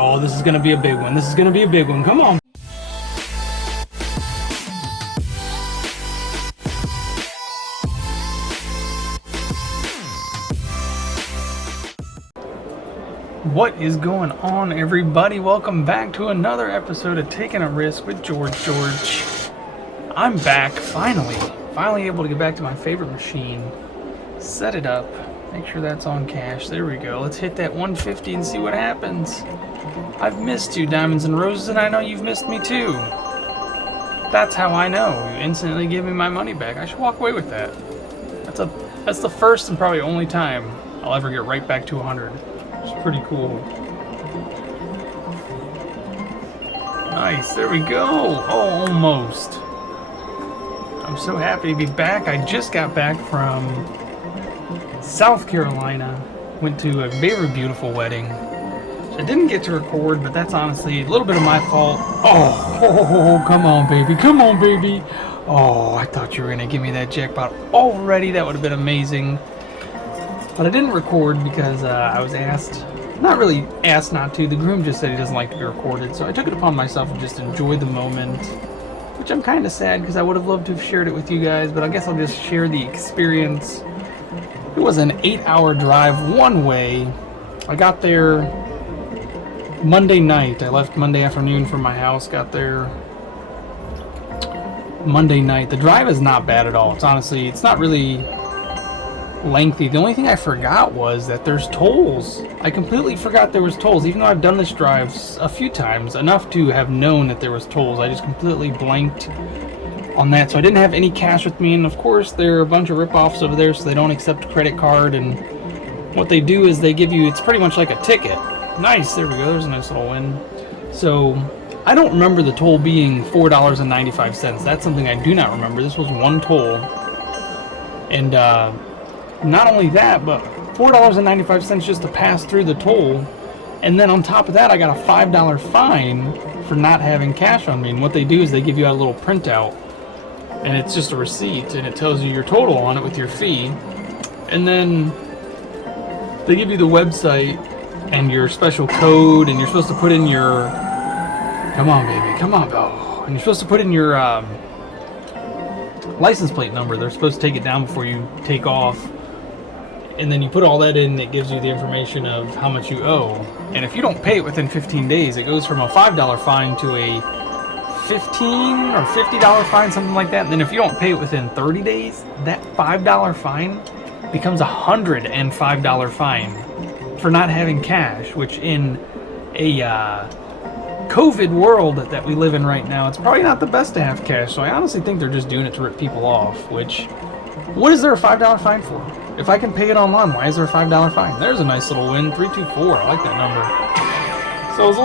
Oh, this is gonna be a big one. This is gonna be a big one. Come on. What is going on, everybody? Welcome back to another episode of Taking a Risk with George. I'm back, finally able to get back to my favorite machine, set it up, make sure that's on cash. There we go. Let's hit that 150 and see what happens. I've missed you, Diamonds and Roses, and I know you've missed me too. That's how I know. You instantly give me my money back. I should walk away with that. That's the first and probably only time I'll ever get right back to 100. It's pretty cool. Nice, there we go. Oh, almost. I'm so happy to be back. I just got back from South Carolina. Went to a very beautiful wedding. I didn't get to record, but that's honestly a little bit of my fault. Oh, come on, baby. Come on, baby. Oh, I thought you were going to give me that jackpot already. That would have been amazing. But I didn't record because I was asked, not really asked not to. The groom just said he doesn't like to be recorded. So I took it upon myself to just enjoy the moment, which I'm kind of sad because I would have loved to have shared it with you guys. But I guess I'll just share the experience. It was an 8-hour drive one way. I got there Monday night. I left Monday afternoon from my house. Got there Monday night. The drive is not bad at all. It's not really lengthy. The only thing I forgot was that there's tolls. I completely forgot there was tolls, even though I've done this drive a few times, enough to have known that there was tolls. I just completely blanked on that, so I didn't have any cash with me, and of course there are a bunch of rip-offs over there, so they don't accept credit card, and what they do is they give you, it's pretty much like a ticket. Nice, there we go, there's a nice little win. So I don't remember the toll being $4.95. That's something I do not remember. This was one toll, and not only that, but $4.95 just to pass through the toll. And then on top of that, I got a $5 fine for not having cash on me. And what they do is they give you a little printout, and it's just a receipt, and it tells you your total on it with your fee. And then they give you the website and your special code, and you're supposed to put in your, come on baby, come on, oh, and you're supposed to put in your license plate number. They're supposed to take it down before you take off. And then you put all that in, and it gives you the information of how much you owe. And if you don't pay it within 15 days, it goes from a $5 fine to a $15 or $50 fine, something like that. And then if you don't pay it within 30 days, that $5 fine becomes a $105 fine for not having cash, which in a COVID world that we live in right now, it's probably not the best to have cash. So I honestly think they're just doing it to rip people off, which, what is there a $5 fine for? If I can pay it online, why is there a $5 fine? There's a nice little win, 324. I like that number. So I was a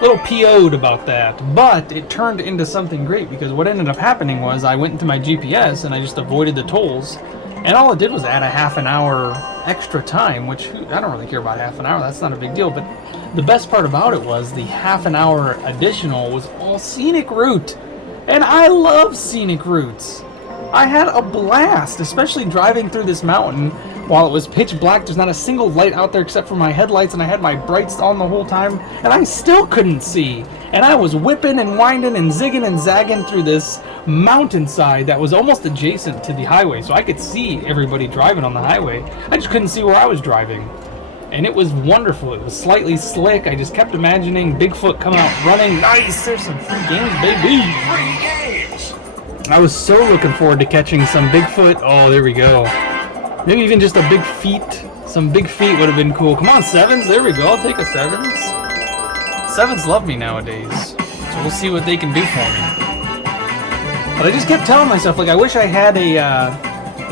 little PO'd about that, but it turned into something great, because what ended up happening was I went into my GPS and I just avoided the tolls, and all it did was add a half an hour extra time, which I don't really care about half an hour. That's not a big deal. But the best part about it was the half an hour additional was all scenic route, and I love scenic routes. I had a blast, especially driving through this mountain while it was pitch black. There's not a single light out there except for my headlights, and I had my brights on the whole time, and I still couldn't see. And I was whipping and winding and zigging and zagging through this mountainside that was almost adjacent to the highway, so I could see everybody driving on the highway. I just couldn't see where I was driving. And it was wonderful. It was slightly slick. I just kept imagining Bigfoot come out running. Nice, there's some free games, baby. Free games. I was so looking forward to catching some Bigfoot. Oh, there we go. Maybe even just a big feet. Some big feet would have been cool. Come on, sevens. There we go. I'll take a sevens. Sevens love me nowadays, so we'll see what they can do for me. But I just kept telling myself, like, I wish I had a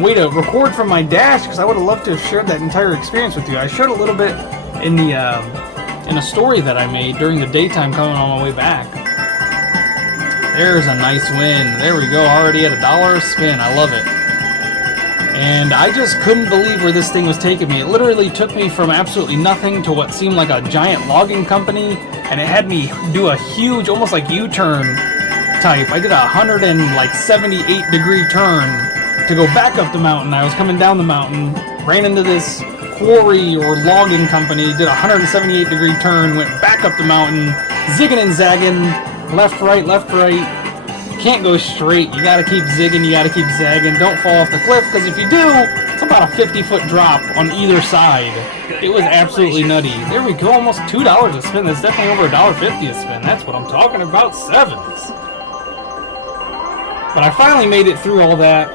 way to record from my dash, because I would have loved to have shared that entire experience with you. I shared a little bit in the in a story that I made during the daytime coming on my way back. There's a nice win. There we go. Already at $1 a spin. I love it. And I just couldn't believe where this thing was taking me. It literally took me from absolutely nothing to what seemed like a giant logging company, and it had me do a huge, almost like U-turn type. I did a 178-degree turn to go back up the mountain. I was coming down the mountain, ran into this quarry or logging company, did a 178-degree turn, went back up the mountain, zigging and zagging, left, right, left, right. You can't go straight. You gotta keep zigging, you gotta keep zagging. Don't fall off the cliff, because if you do, it's about a 50-foot drop on either side. It was absolutely nutty. There we go, almost $2 a spin. That's definitely over $1.50 a spin. That's what I'm talking about, sevens. But I finally made it through all that.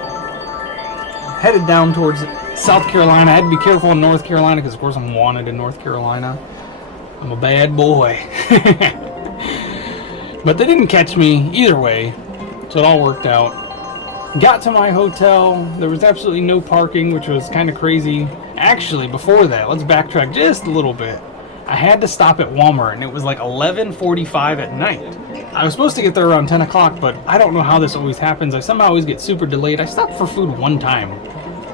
Headed down towards South Carolina. I had to be careful in North Carolina because, of course, I'm wanted in North Carolina. I'm a bad boy. But they didn't catch me either way, so it all worked out. Got to my hotel. There was absolutely no parking, which was kind of crazy. Actually, before that, let's backtrack just a little bit. I had to stop at Walmart, and it was like 11:45 at night. I was supposed to get there around 10 o'clock, but I don't know how this always happens. I somehow always get super delayed. I stopped for food one time,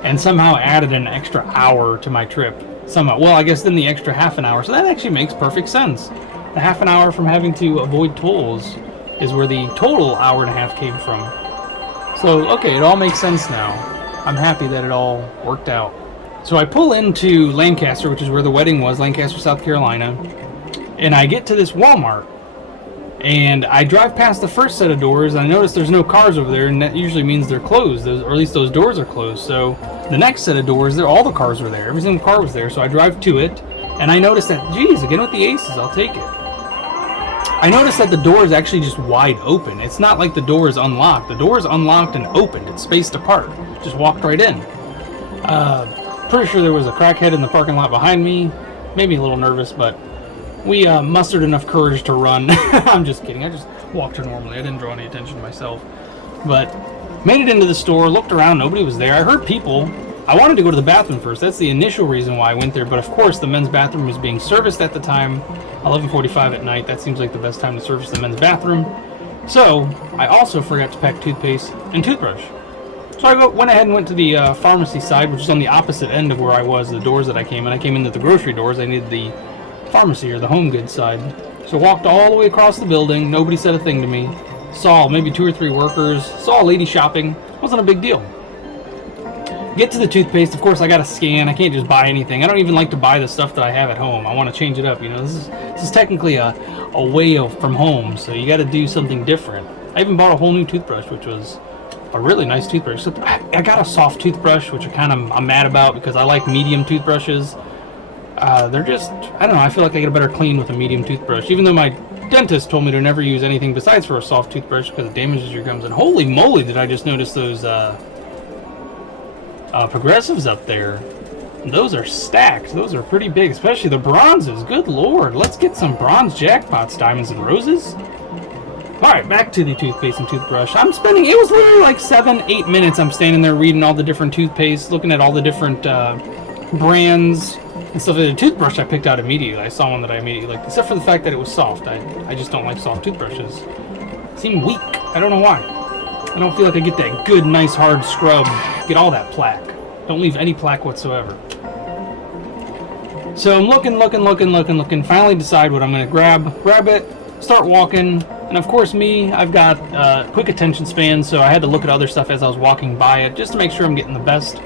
and somehow added an extra hour to my trip. Somehow, well, I guess then the extra half an hour, so that actually makes perfect sense. The half an hour from having to avoid tolls is where the total hour and a half came from. So, okay, it all makes sense now. I'm happy that it all worked out. So I pull into Lancaster, which is where the wedding was, Lancaster, South Carolina, and I get to this Walmart, and I drive past the first set of doors, and I notice there's no cars over there, and that usually means they're closed, or at least those doors are closed. So the next set of doors, all the cars were there. Every single car was there, so I drive to it, and I notice that, geez, again with the aces, I'll take it. I noticed that the door is actually just wide open. It's not like the door is unlocked. The door is unlocked and opened. It's spaced apart. Just walked right in. Pretty sure there was a crackhead in the parking lot behind me. Made me a little nervous, but we mustered enough courage to run. I'm just kidding. I just walked her normally. I didn't draw any attention to myself. But made it into the store, looked around. Nobody was there. I heard people. I wanted to go to the bathroom first. That's the initial reason why I went there. But of course, the men's bathroom was being serviced at the time. 11:45 at night. That seems like the best time to service the men's bathroom. So I also forgot to pack toothpaste and toothbrush. So I went ahead and went to the pharmacy side, which is on the opposite end of where I was, the doors that I came in. I came into the grocery doors. I needed the pharmacy or the home goods side. So walked all the way across the building. Nobody said a thing to me. Saw maybe 2 or 3 workers. Saw a lady shopping. Wasn't a big deal. Get to the toothpaste. Of course, I got to scan. I can't just buy anything. I don't even like to buy the stuff that I have at home. I want to change it up. You know, this is technically a way from home, so you got to do something different. I even bought a whole new toothbrush, which was a really nice toothbrush. So I got a soft toothbrush, which I'm mad about because I like medium toothbrushes. They're just, I don't know, I feel like I get a better clean with a medium toothbrush, even though my dentist told me to never use anything besides for a soft toothbrush because it damages your gums. And holy moly, did I just notice those progressives up there. Those are stacked. Those are pretty big, especially the bronzes. Good lord, let's get some bronze jackpots, diamonds and roses. Alright, back to the toothpaste and toothbrush. I'm spending, it was literally like 7-8 minutes. I'm standing there reading all the different toothpaste, looking at all the different brands and stuff. The toothbrush I picked out immediately. I saw one that I immediately liked, except for the fact that it was soft. I just don't like soft toothbrushes. Seem weak. I don't know why. I don't feel like I get that good, nice, hard scrub. Get all that plaque. Don't leave any plaque whatsoever. So I'm looking. Finally decide what I'm going to grab it, start walking. And of course I've got quick attention span, so I had to look at other stuff as I was walking by it, just to make sure I'm getting the best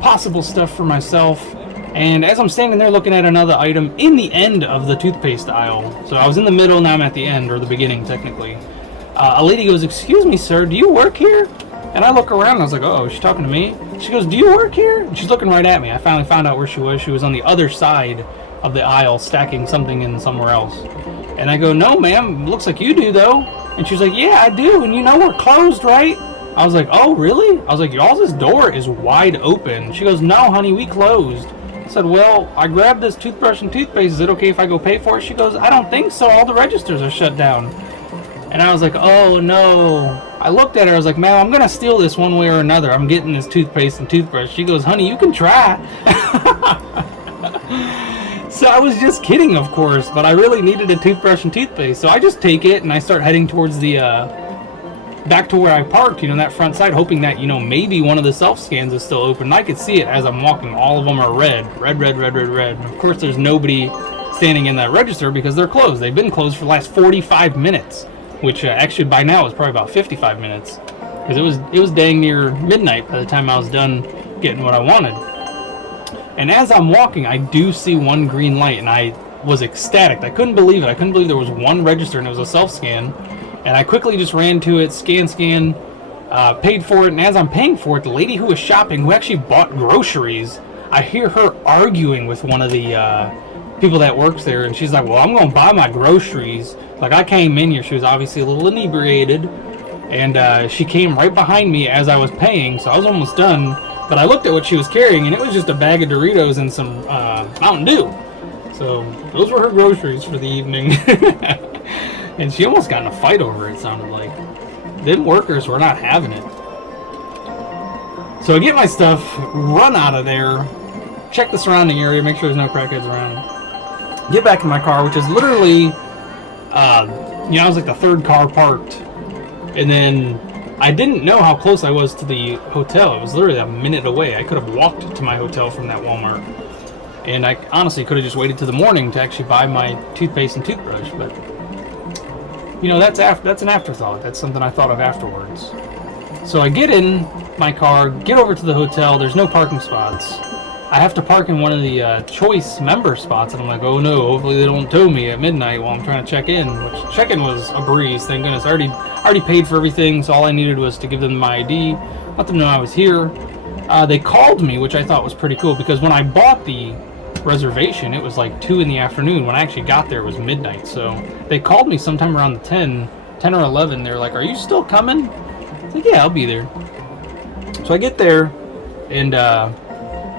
possible stuff for myself. And as I'm standing there looking at another item in the end of the toothpaste aisle, so I was in the middle, now I'm at the end, or the beginning technically. A lady goes, "Excuse me, sir, do you work here?" And I look around and I was like, "Oh, is she talking to me?" She goes, "Do you work here?" And she's looking right at me. I finally found out where she was. She was on the other side of the aisle stacking something in somewhere else. And I go, "No, ma'am, looks like you do though." And she's like, "Yeah, I do, and you know we're closed, right?" I was like, "Oh, really?" I was like, "Y'all's door is wide open." She goes, "No, honey, we closed." I said, "Well, I grabbed this toothbrush and toothpaste. Is it okay if I go pay for it?" She goes, "I don't think so. All the registers are shut down." And I was like, "Oh no." I looked at her, I was like, "Ma'am, I'm gonna steal this one way or another. I'm getting this toothpaste and toothbrush." She goes, "Honey, you can try." So I was just kidding, of course, but I really needed a toothbrush and toothpaste. So I just take it and I start heading towards the, back to where I parked, that front side, hoping that, maybe one of the self-scans is still open. And I could see it as I'm walking. All of them are red. Red. Of course, there's nobody standing in that register because they're closed. They've been closed for the last 45 minutes. Which actually by now is probably about 55 minutes, because it was dang near midnight by the time I was done getting what I wanted. And as I'm walking, I do see one green light, and I was ecstatic. I couldn't believe it. I couldn't believe there was one register, and it was a self-scan. And I quickly just ran to it, scan, paid for it. And as I'm paying for it, the lady who was shopping, who actually bought groceries, I hear her arguing with one of the people that works there. And she's like, well, I'm going to buy my groceries. Like, I came in here. She was obviously a little inebriated. And she came right behind me as I was paying, so I was almost done. But I looked at what she was carrying, and it was just a bag of Doritos and some Mountain Dew. So those were her groceries for the evening. And she almost got in a fight over it, sounded like. Them workers were not having it. So I get my stuff, run out of there, check the surrounding area, make sure there's no crackheads around. Get back in my car, which is literally, I was like the third car parked. And then I didn't know how close I was to the hotel. It was literally a minute away. I could have walked to my hotel from that Walmart. And I honestly could have just waited till the morning to actually buy my toothpaste and toothbrush. But, that's an afterthought. That's something I thought of afterwards. So I get in my car, get over to the hotel. There's no parking spots. I have to park in one of the choice member spots, and I'm like, oh no, hopefully they don't tow me at midnight while I'm trying to check in, which check-in was a breeze, thank goodness. I already paid for everything, so all I needed was to give them my ID, let them know I was here. They called me, which I thought was pretty cool, because when I bought the reservation, it was like 2 in the afternoon. When I actually got there, it was midnight, so they called me sometime around the 10 or 11. They were like, are you still coming? I was like, yeah, I'll be there. So I get there, and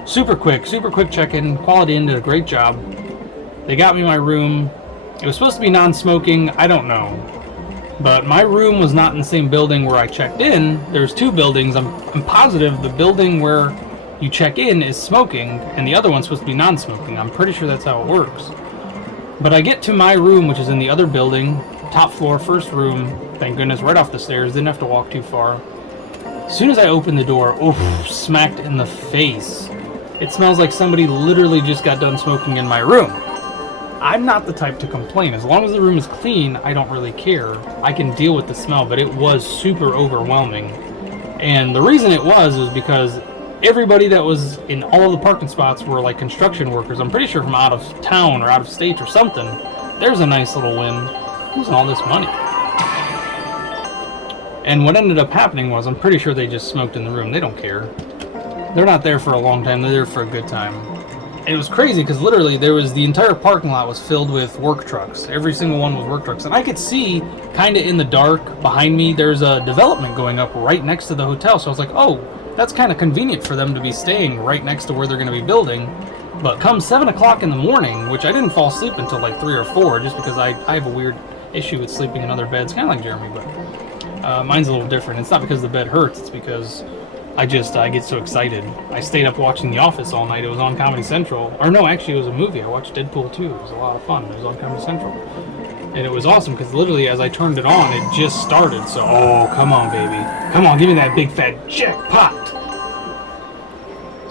super quick check-in. Quality Inn did a great job. They got me my room. It was supposed to be non-smoking. I don't know. But my room was not in the same building where I checked in. There's 2 buildings. I'm positive the building where you check in is smoking, and the other one's supposed to be non-smoking. I'm pretty sure that's how it works. But I get to my room, which is in the other building. Top floor, first room. Thank goodness, right off the stairs. Didn't have to walk too far. As soon as I opened the door, smacked in the face. It smells like somebody literally just got done smoking in my room. I'm not the type to complain. As long as the room is clean, I don't really care. I can deal with the smell, but it was super overwhelming. And the reason it was because everybody that was in all of the parking spots were like construction workers. I'm pretty sure from out of town or out of state or something. There's a nice little win. Losing all this money. And what ended up happening was, I'm pretty sure they just smoked in the room. They don't care. They're not there for a long time. They're there for a good time. And it was crazy because literally the entire parking lot was filled with work trucks. Every single one was work trucks. And I could see kind of in the dark behind me, there's a development going up right next to the hotel. So I was like, oh, that's kind of convenient for them to be staying right next to where they're going to be building. But come 7 o'clock in the morning, which I didn't fall asleep until like 3 or 4, just because I have a weird issue with sleeping in other beds, kind of like Jeremy, but mine's a little different. It's not because the bed hurts, it's because I get so excited. I stayed up watching The Office all night. It was on Comedy Central. Or no, actually it was a movie. I watched Deadpool 2. It was a lot of fun. It was on Comedy Central. And it was awesome because literally as I turned it on, it just started. So, oh, come on, baby. Come on, give me that big fat jackpot.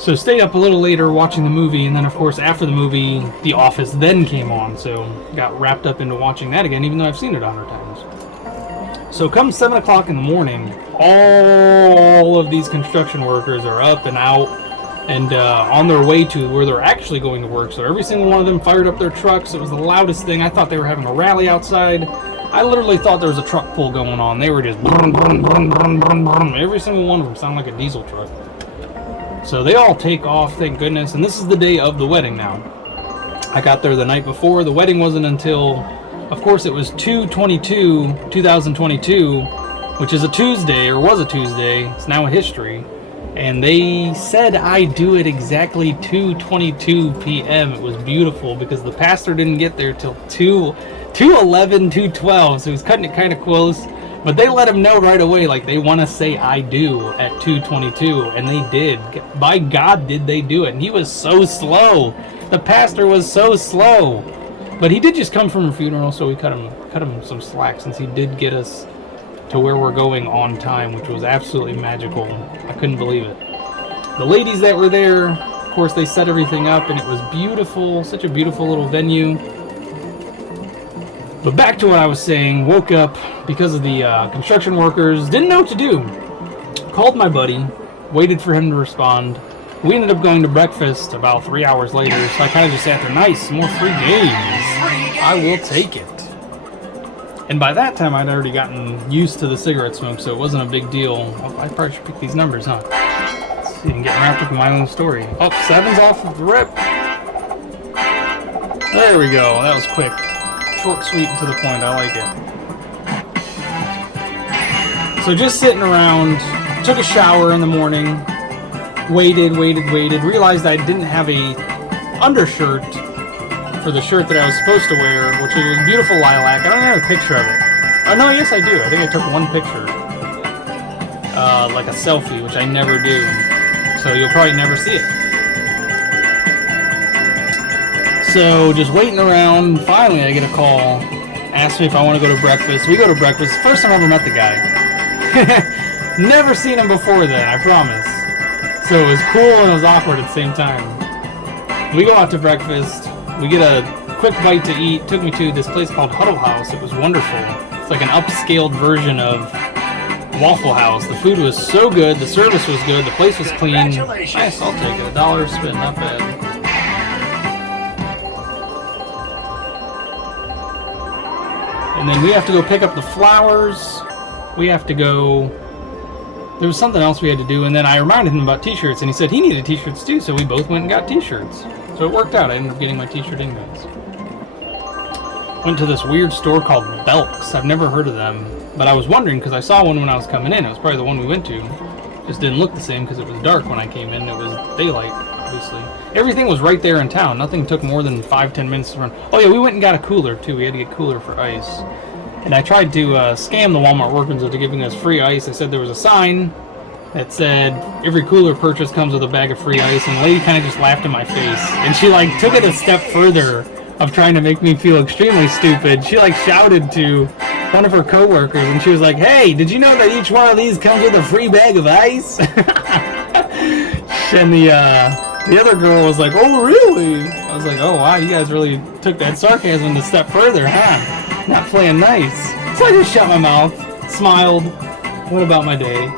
So stayed up a little later watching the movie, and then of course after the movie, The Office then came on. So got wrapped up into watching that again, even though I've seen it 100 times. So come 7 o'clock in the morning, all of these construction workers are up and out and on their way to where they're actually going to work. So every single one of them fired up their trucks. It was the loudest thing. I thought they were having a rally outside. I literally thought there was a truck pull going on. They were just brum, brum, brum, brum, brum, brum. Every single one of them sounded like a diesel truck. So they all take off, thank goodness. And this is the day of the wedding now. I got there the night before. The wedding wasn't until, of course, it was 2/22/2022, which is a Tuesday, or was a Tuesday. It's now a history. And they said I do it exactly 2:22 p.m. It was beautiful because the pastor didn't get there till 2:11, 2:12, so he was cutting it kind of close. But they let him know right away, like, they want to say I do at 2:22, and they did. By God, did they do it. And he was so slow. The pastor was so slow. But he did just come from a funeral, so we cut him some slack, since he did get us to where we're going on time, which was absolutely magical. I couldn't believe it. The ladies that were there, of course, they set everything up, and it was beautiful. Such a beautiful little venue. But back to what I was saying, woke up because of the construction workers, didn't know what to do. Called my buddy, waited for him to respond. We ended up going to breakfast about 3 hours later, so I kind of just sat there, nice, more free games. I will take it. And by that time, I'd already gotten used to the cigarette smoke, so it wasn't a big deal. Oh, I probably should pick these numbers, huh? Let's see, and get wrapped up in my own story. Oh, 7's off of the rip. There we go. That was quick. Short, sweet, and to the point. I like it. So just sitting around, took a shower in the morning, waited, realized I didn't have a undershirt for the shirt that I was supposed to wear, which was beautiful lilac. I don't have a picture of it. Oh no, yes I do. I think I took one picture. Like a selfie, which I never do. So you'll probably never see it. So just waiting around, finally I get a call. Asked me if I want to go to breakfast. We go to breakfast. First time I ever met the guy. Never seen him before then, I promise. So it was cool and it was awkward at the same time. We go out to breakfast. We get a quick bite to eat. Took me to this place called Huddle House. It was wonderful. It's like an upscaled version of Waffle House. The food was so good. The service was good. The place was clean. Nice, I'll take it. $1 spent, not bad. And then we have to go pick up the flowers. We have to go... There was something else we had to do, and then I reminded him about t-shirts, and he said he needed t-shirts too, so we both went and got t-shirts. So it worked out. I ended up getting my t-shirt ingots. Went to this weird store called Belk's. I've never heard of them, but I was wondering because I saw one when I was coming in. It was probably the one we went to. Just didn't look the same because it was dark when I came in. It was daylight, obviously. Everything was right there in town. Nothing took more than 5-10 minutes to run. Oh yeah, we went and got a cooler too. We had to get cooler for ice. And I tried to scam the Walmart workers into giving us free ice. I said there was a sign that said every cooler purchase comes with a bag of free ice, and the lady kind of just laughed in my face. And she like took it a step further of trying to make me feel extremely stupid. She like shouted to one of her coworkers, and she was like, "Hey, did you know that each one of these comes with a free bag of ice?" And the other girl was like, "Oh, really?" I was like, "Oh, wow, you guys really took that sarcasm a step further, huh? Not playing nice." So I just shut my mouth, smiled, went about my day.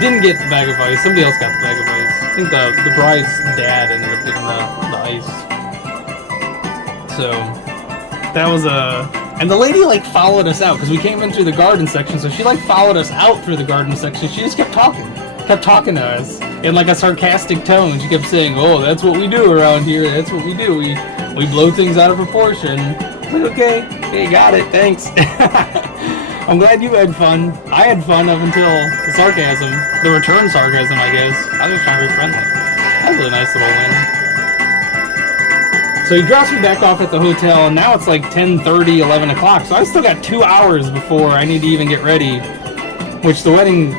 Didn't get the bag of ice. Somebody else got the bag of ice. I think the bride's dad ended up getting the ice. So that was and the lady like followed us out because we came in through the garden section. So she like followed us out through the garden section. She just kept talking to us in like a sarcastic tone. She kept saying, "Oh, that's what we do around here. That's what we do. We blow things out of proportion." Like, okay, got it. Thanks. I'm glad you had fun. I had fun up until the sarcasm. The return sarcasm, I guess. I was just trying to be friendly. That was a nice little win. So he drops me back off at the hotel, and now it's like 10:30, 11 o'clock. So I still got 2 hours before I need to even get ready. Which the wedding,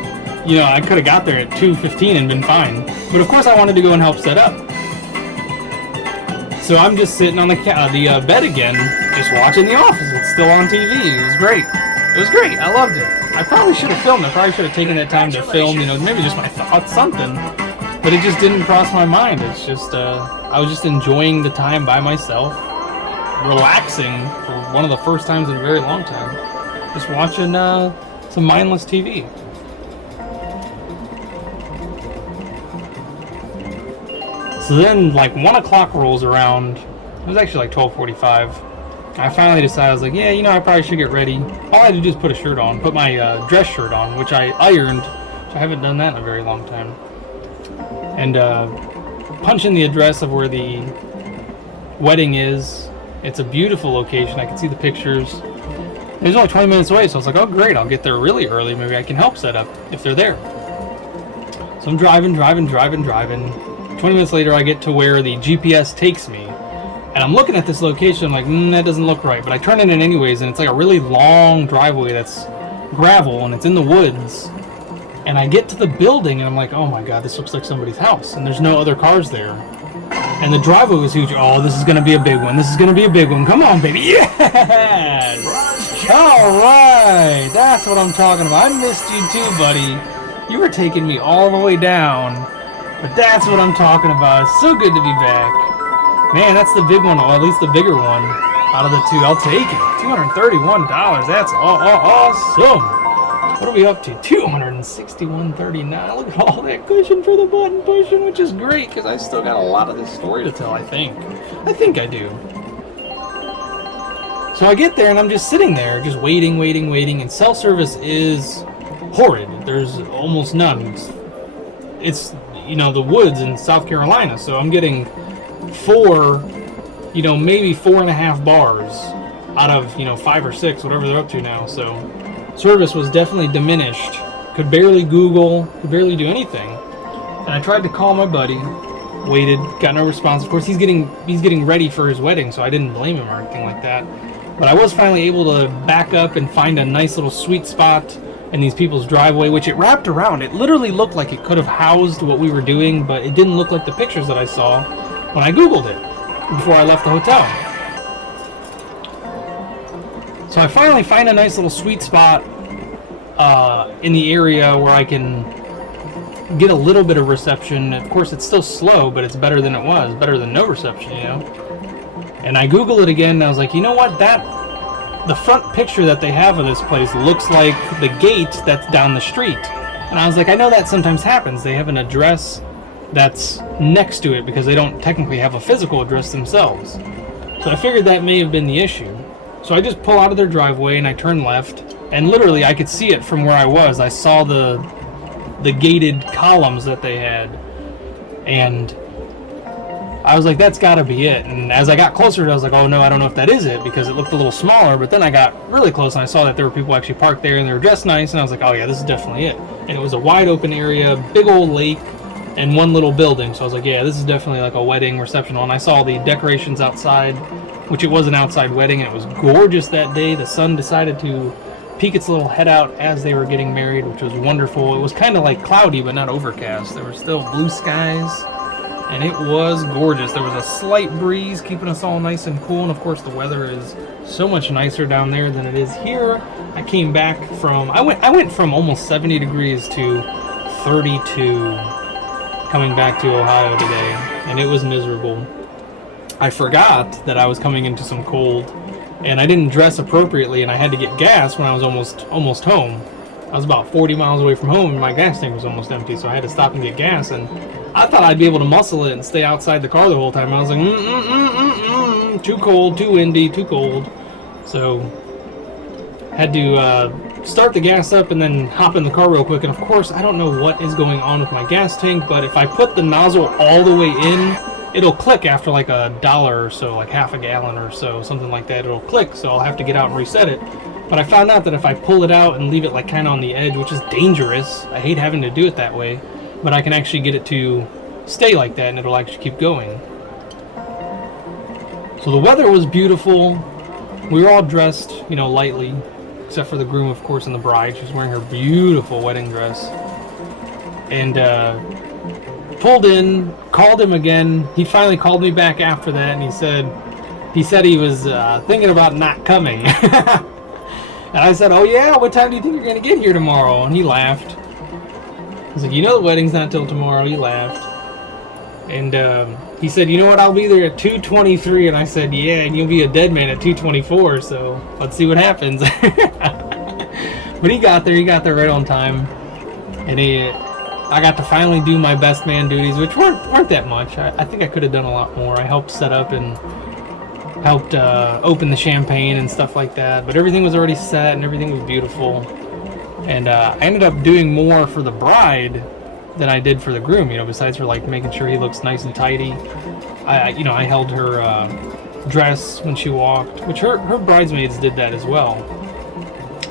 you know, I could have got there at 2:15 and been fine. But of course I wanted to go and help set up. So I'm just sitting on the bed again, just watching The Office. It's still on TV. It was great. It was great. I loved it. I probably should have filmed. I probably should have taken that time to film, you know, maybe just my thoughts, something. But it just didn't cross my mind. It's just, I was just enjoying the time by myself, relaxing for one of the first times in a very long time. Just watching some mindless TV. So then, like, 1 o'clock rolls around. It was actually like 12:45. I finally decided, I was like, yeah, you know, I probably should get ready. All I had to do is put a shirt on, put my dress shirt on, which I ironed, which I haven't done that in a very long time. And punch in the address of where the wedding is. It's a beautiful location. I can see the pictures. It was only 20 minutes away, so I was like, oh, great, I'll get there really early. Maybe I can help set up if they're there. So I'm driving. 20 minutes later, I get to where the GPS takes me. And I'm looking at this location, I'm like, that doesn't look right. But I turn it in anyways, and it's like a really long driveway that's gravel, and it's in the woods. And I get to the building, and I'm like, oh my god, this looks like somebody's house. And there's no other cars there. And the driveway was huge. Oh, this is going to be a big one. This is going to be a big one. Come on, baby. Yes! All right. That's what I'm talking about. I missed you too, buddy. You were taking me all the way down. But that's what I'm talking about. It's so good to be back. Man, that's the big one, or at least the bigger one out of the two. I'll take it. $231. That's awesome. What are we up to? 261.39. Look at all that cushion for the button pushing, which is great because I still got a lot of this story to tell, I think. I think I do. So I get there and I'm just sitting there, just waiting, and cell service is horrid. There's almost none. It's you know, the woods in South Carolina, so I'm getting 4, you know, maybe 4.5 bars out of, you know, 5 or 6, whatever they're up to now. So service was definitely diminished. Could barely Google, could barely do anything. And I tried to call my buddy, waited, got no response. Of course, he's getting ready for his wedding, so I didn't blame him or anything like that. But I was finally able to back up and find a nice little sweet spot in these people's driveway, which it wrapped around. It literally looked like it could have housed what we were doing, but it didn't look like the pictures that I saw when I Googled it before I left the hotel. So I finally find a nice little sweet spot in the area where I can get a little bit of reception. Of course, it's still slow, but it's better than it was, better than no reception, you know. And I Googled it again, and I was like, you know what, the front picture that they have of this place looks like the gate that's down the street. And I was like, I know that sometimes happens. They have an address that's next to it because they don't technically have a physical address themselves. So I figured that may have been the issue. So I just pull out of their driveway and I turn left, and literally I could see it from where I was. I saw the gated columns that they had, and I was like, that's gotta be it. And as I got closer, I was like, oh no, I don't know if that is it, because it looked a little smaller. But then I got really close and I saw that there were people actually parked there and they were dressed nice, and I was like, oh yeah, this is definitely it. And it was a wide open area, big old lake, and one little building. So I was like, yeah, this is definitely like a wedding reception. And I saw the decorations outside, which it was an outside wedding, and it was gorgeous that day. The sun decided to peek its little head out as they were getting married, which was wonderful. It was kind of like cloudy, but not overcast. There were still blue skies, and it was gorgeous. There was a slight breeze keeping us all nice and cool, and of course the weather is so much nicer down there than it is here. I came back from, I went from almost 70 degrees to 32 coming back to Ohio today, and it was miserable. I forgot that I was coming into some cold, and I didn't dress appropriately, and I had to get gas when I was almost home. I was about 40 miles away from home, and my gas tank was almost empty, so I had to stop and get gas, and I thought I'd be able to muscle it and stay outside the car the whole time. I was like, too cold, too windy, too cold. So had to start the gas up and then hop in the car real quick. And of course, I don't know what is going on with my gas tank, but if I put the nozzle all the way in, it'll click after like $1 or so, like half a gallon or so, something like that. It'll click, so I'll have to get out and reset it. But I found out that if I pull it out and leave it like kind of on the edge, which is dangerous, I hate having to do it that way, but I can actually get it to stay like that and it'll actually keep going. So the weather was beautiful. We were all dressed, you know, lightly, except for the groom, of course, and the bride. She was wearing her beautiful wedding dress. And pulled in, called him again. He finally called me back after that, and he said he was thinking about not coming. And I said, oh yeah, what time do you think you're going to get here tomorrow? And he laughed. I was like, you know the wedding's not till tomorrow. He laughed. And he said, you know what, I'll be there at 2:23. And I said, yeah, and you'll be a dead man at 2:24, so let's see what happens. But he got there right on time. And I got to finally do my best man duties, which weren't that much. I think I could have done a lot more. I helped set up and helped open the champagne and stuff like that. But everything was already set and everything was beautiful. And I ended up doing more for the bride than I did for the groom, you know, besides for like making sure he looks nice and tidy. I held her dress when she walked, which her bridesmaids did that as well.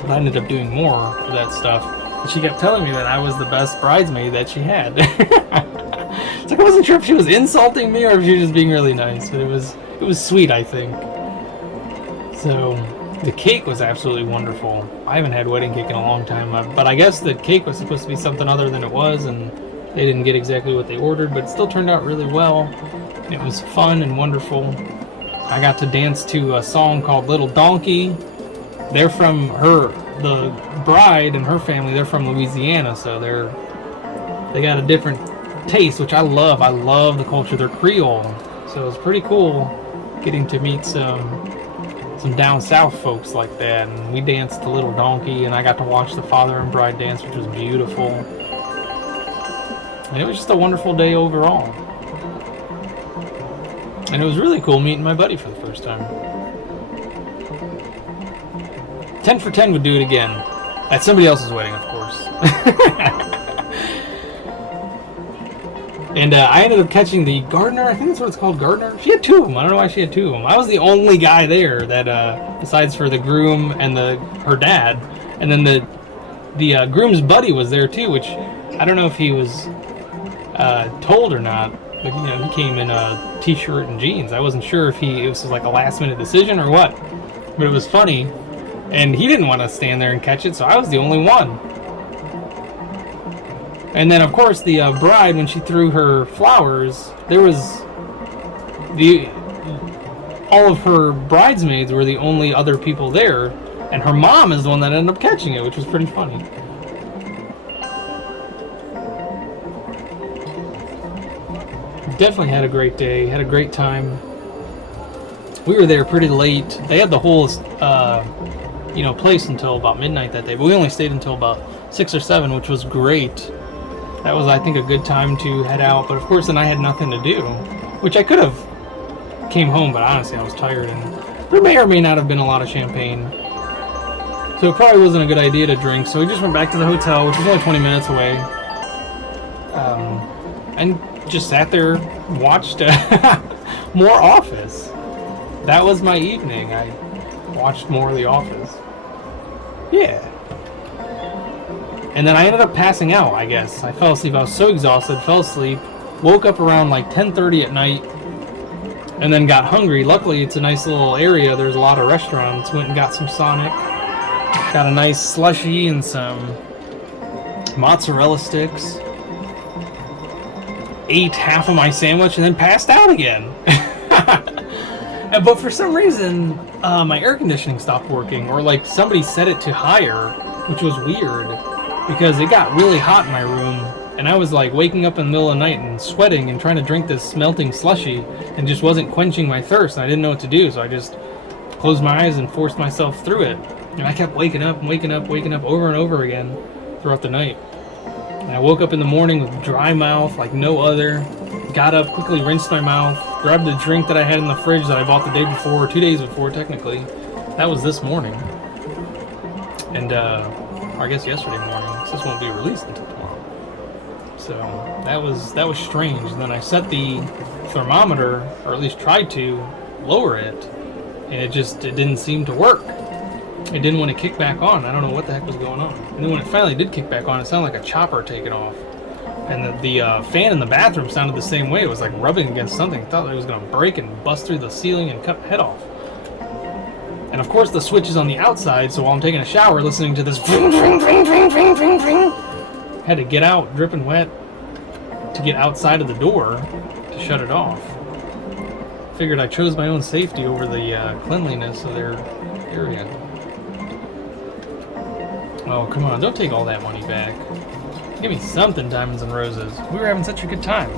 But I ended up doing more of that stuff. And she kept telling me that I was the best bridesmaid that she had. It's like I wasn't sure if she was insulting me or if she was just being really nice, but it was sweet, I think. So the cake was absolutely wonderful. I haven't had wedding cake in a long time, but I guess the cake was supposed to be something other than it was, and they didn't get exactly what they ordered, but it still turned out really well. It was fun and wonderful. I got to dance to a song called Little Donkey. They're from the bride and her family, they're from Louisiana, so they got a different taste, which I love. I love the culture. They're Creole, so it's pretty cool getting to meet some some down south folks like that, and we danced a little donkey, and I got to watch the father and bride dance, which was beautiful. And it was just a wonderful day overall. And it was really cool meeting my buddy for the first time. 10 for 10 would do it again. At somebody else's wedding, of course. And I ended up catching the gardener. I think that's what it's called, gardener. She had two of them. I don't know why she had two of them. I was the only guy there that, besides for the groom and her dad, and then the groom's buddy was there too, which I don't know if he was told or not. But he came in a t-shirt and jeans. I wasn't sure if it was like a last-minute decision or what. But it was funny, and he didn't want to stand there and catch it, so I was the only one. And then, of course, the bride, when she threw her flowers, there was all of her bridesmaids were the only other people there, and her mom is the one that ended up catching it, which was pretty funny. Definitely had a great day, had a great time. We were there pretty late. They had the whole, place until about midnight that day, but we only stayed until about 6 or 7, which was great. That was, I think, a good time to head out, but of course then I had nothing to do, which I could have came home, but honestly I was tired, and there may or may not have been a lot of champagne, so it probably wasn't a good idea to drink. So we just went back to the hotel, which was only 20 minutes away, and just sat there, watched more Office. That was my evening. I watched more of The Office. Yeah. And then I ended up passing out, I guess. I fell asleep. I was so exhausted, fell asleep, woke up around like 10:30 at night, and then got hungry. Luckily, it's a nice little area. There's a lot of restaurants. Went and got some Sonic. Got a nice slushie and some mozzarella sticks. Ate half of my sandwich and then passed out again. But for some reason, my air conditioning stopped working, or like somebody set it to higher, which was weird. Because it got really hot in my room, and I was like waking up in the middle of the night and sweating and trying to drink this melting slushy and just wasn't quenching my thirst, and I didn't know what to do, so I just closed my eyes and forced myself through it. And I kept waking up over and over again throughout the night. And I woke up in the morning with dry mouth like no other, got up, quickly rinsed my mouth, grabbed the drink that I had in the fridge that I bought the day before, 2 days before technically. That was this morning. And I guess yesterday morning. This won't be released until tomorrow. So that was strange. And then I set the thermometer, or at least tried to lower it, and it didn't seem to work. It didn't want to kick back on. I don't know what the heck was going on. And then when it finally did kick back on, it sounded like a chopper taking off. And the fan in the bathroom sounded the same way. It was like rubbing against something. I thought it was going to break and bust through the ceiling and cut my head off. And of course the switch is on the outside, so while I'm taking a shower listening to this had to get out dripping wet to get outside of the door to shut it off. Figured I chose my own safety over the cleanliness of their area. Oh, come on, don't take all that money back. Give me something, Diamonds and Roses. We were having such a good time.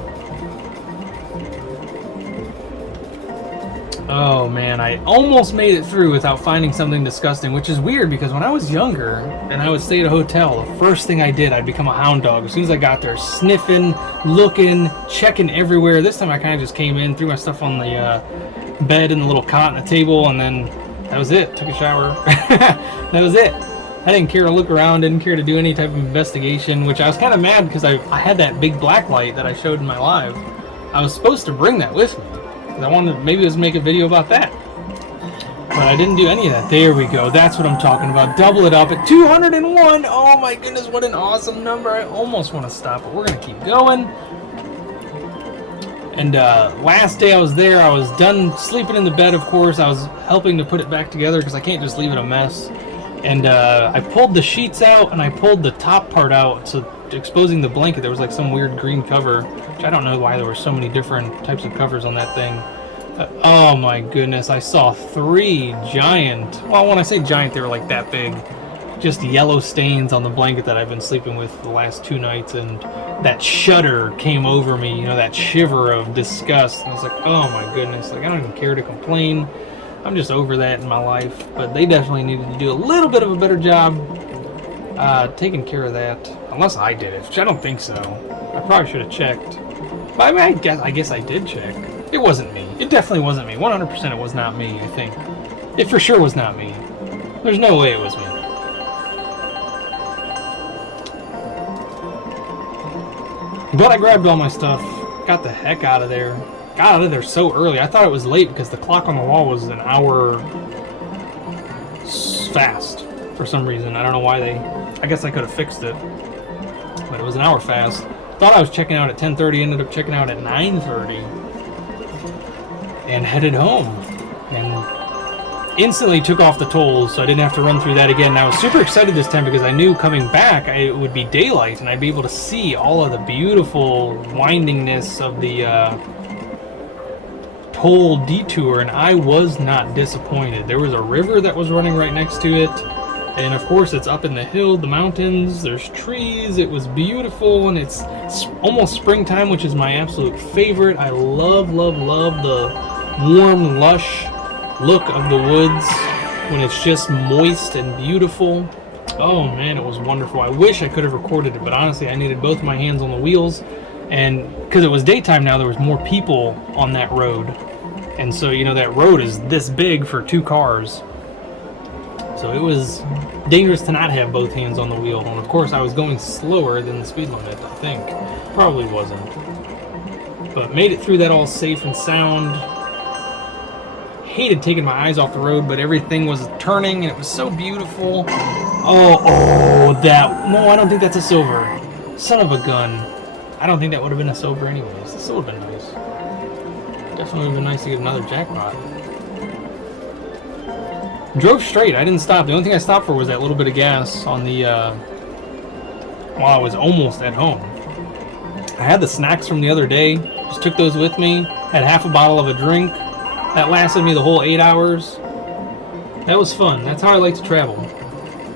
Oh man, I almost made it through without finding something disgusting, which is weird because when I was younger and I would stay at a hotel, the first thing I did, I'd become a hound dog. As soon as I got there, sniffing, looking, checking everywhere. This time I kind of just came in, threw my stuff on the bed and the little cot and the table, and then that was it. Took a shower. That was it. I didn't care to look around, didn't care to do any type of investigation, which I was kind of mad because I had that big black light that I showed in my live. I was supposed to bring that with me. I wanted to maybe just make a video about that. But I didn't do any of that. There we go. That's what I'm talking about. Double it up at 201. Oh my goodness, what an awesome number. I almost want to stop, but we're going to keep going. And last day I was there, I was done sleeping in the bed, of course. I was helping to put it back together because I can't just leave it a mess. And I pulled the sheets out and I pulled the top part out, so exposing the blanket. There was like some weird green cover, which I don't know why there were so many different types of covers on that thing. Oh my goodness, I saw 3 giant, well, when I say giant, they were like that big, just yellow stains on the blanket that I've been sleeping with the last 2 nights, and that shudder came over me, that shiver of disgust. And I was like, oh my goodness, like I don't even care to complain. I'm just over that in my life. But they definitely needed to do a little bit of a better job taking care of that. Unless I did it, which I don't think so. I probably should have checked. But I mean, I guess I did check. It wasn't me. It definitely wasn't me. 100% it was not me, I think. It for sure was not me. There's no way it was me. But I grabbed all my stuff, got the heck out of there. Got out of there so early. I thought it was late because the clock on the wall was an hour fast for some reason. I don't know why they... I guess I could have fixed it. But it was an hour fast. Thought I was checking out at 10:30, ended up checking out at 9:30. And headed home. And instantly took off the tolls, so I didn't have to run through that again. And I was super excited this time because I knew coming back it would be daylight and I'd be able to see all of the beautiful windingness of the toll detour, and I was not disappointed. There was a river that was running right next to it, and of course it's up in the hill, the mountains, there's trees. It was beautiful, and it's almost springtime, which is my absolute favorite. I love the warm, lush look of the woods when it's just moist and beautiful. Oh man, it was wonderful. I wish I could have recorded it, but honestly I needed both my hands on the wheels, and because it was daytime now, there was more people on that road, and so you know that road is this big for 2 cars, so it was dangerous to not have both hands on the wheel. And of course I was going slower than the speed limit, I think. Probably wasn't, but made it through that all safe and sound. Hated taking my eyes off the road, but everything was turning and it was so beautiful. Oh, that, no, I don't think that's a silver. Son of a gun. I don't think that would have been a silver anyways. This would have been nice. Definitely would have been nice to get another jackpot. Drove straight. I didn't stop. The only thing I stopped for was that little bit of gas on the while I was almost at home. I had the snacks from the other day. Just took those with me. Had half a bottle of a drink. That lasted me the whole 8 hours. That was fun. That's how I like to travel.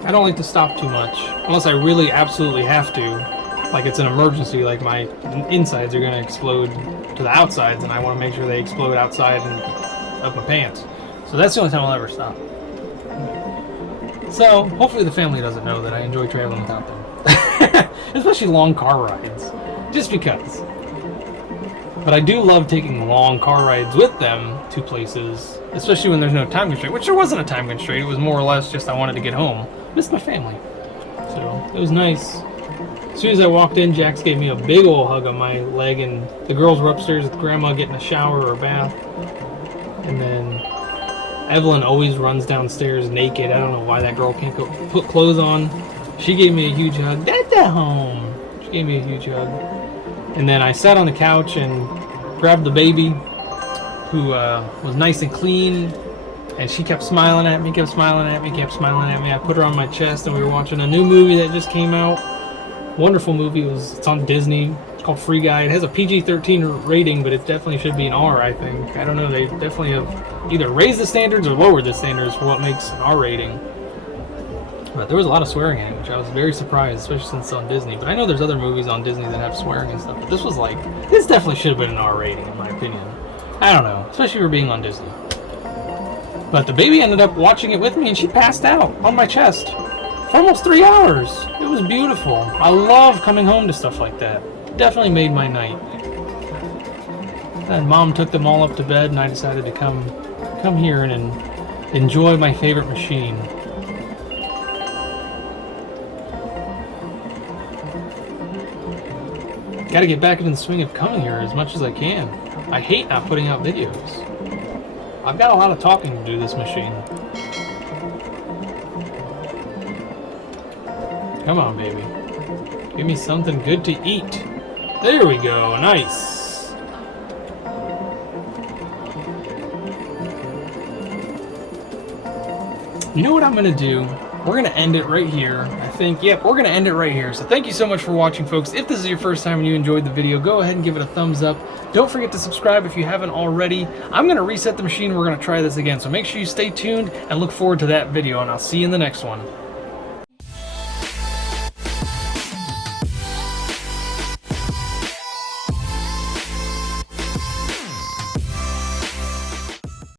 I don't like to stop too much. Unless I really absolutely have to. Like it's an emergency, like my insides are going to explode to the outsides, and I want to make sure they explode outside and up my pants. So that's the only time I'll ever stop. So hopefully the family doesn't know that I enjoy traveling without them. Especially long car rides. Just because. But I do love taking long car rides with them to places, especially when there's no time constraint, which there wasn't a time constraint. It was more or less just I wanted to get home. Missed my family. So it was nice. As soon as I walked in, Jax gave me a big old hug on my leg, and the girls were upstairs with Grandma getting a shower or a bath. And then Evelyn always runs downstairs naked. I don't know why that girl can't go put clothes on. She gave me a huge hug. Dada home. She gave me a huge hug. And then I sat on the couch and grabbed the baby, who was nice and clean, and she kept smiling at me, kept smiling at me, kept smiling at me. I put her on my chest, and we were watching a new movie that just came out. Wonderful movie. It's on Disney. It's called Free Guy. It has a PG-13 rating, but it definitely should be an R, I think. I don't know. They definitely have either raised the standards or lowered the standards for what makes an R rating. But there was a lot of swearing in it, which I was very surprised, especially since it's on Disney. But I know there's other movies on Disney that have swearing and stuff. But this was like, this definitely should have been an R rating, in my opinion. I don't know, especially for being on Disney. But the baby ended up watching it with me, and she passed out on my chest for almost 3 hours. It was beautiful. I love coming home to stuff like that. Definitely made my night. Then Mom took them all up to bed, and I decided to come here and enjoy my favorite machine. Gotta get back into the swing of coming here as much as I can. I hate not putting out videos. I've got a lot of talking to do this machine. Come on, baby. Give me something good to eat. There we go. Nice. You know what I'm gonna do? We're going to end it right here. I think, yep, we're going to end it right here. So thank you so much for watching, folks. If this is your first time and you enjoyed the video, go ahead and give it a thumbs up. Don't forget to subscribe if you haven't already. I'm going to reset the machine. We're going to try this again. So make sure you stay tuned and look forward to that video, and I'll see you in the next one.